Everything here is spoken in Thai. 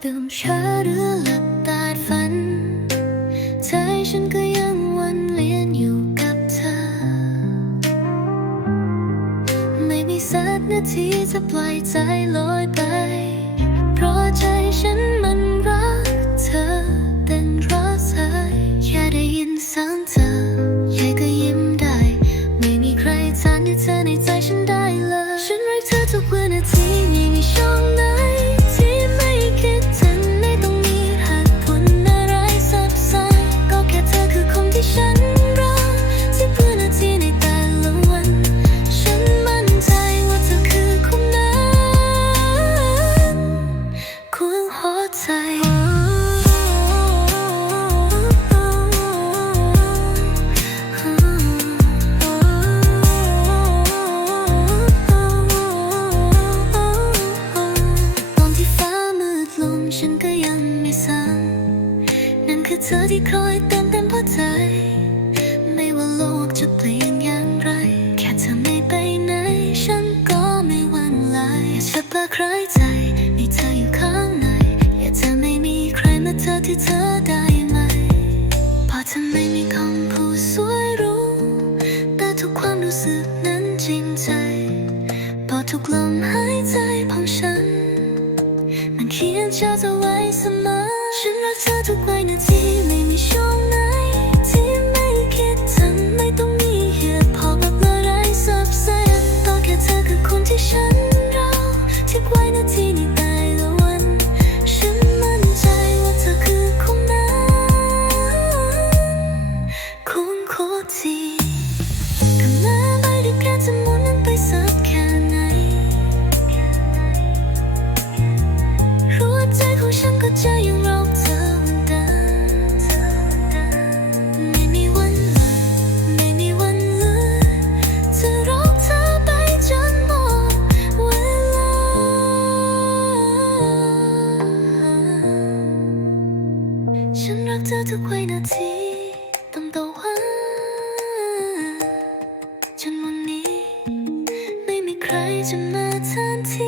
มื่อหลับตาฝันใจฉันก็ยังวนเวียนอยู่กับเธอ ไม่มีสักนาทีจะปล่อยใจลอยไป เพราะใจฉัน ธอที่คอยเติมเต็มหัวใจ ไม่ว่าโลกจะเปลี่ยนอย่างไร แค่เธอไม่ไปไหน ฉันก็ไม่หวั่นไหวอย่าชักปลาใครใจมีเธออยู่ข้างใน อย่าเธอไม่มีใครมาเธอที่เธอได้ไหมเพอเธอไม่มีคำพูดสวยรู้ แต่ทุกความรู้สึกนั้นจริงใจเพอทุกลมหายใจของฉัน มันเขียนเชื่อเธอไว้เสมอ ฉันรักเธอทุกวิ รักเธอทุกวินาทีตั้งแต่วันจนวันนี้ ไม่มีใครจะมาแทนที่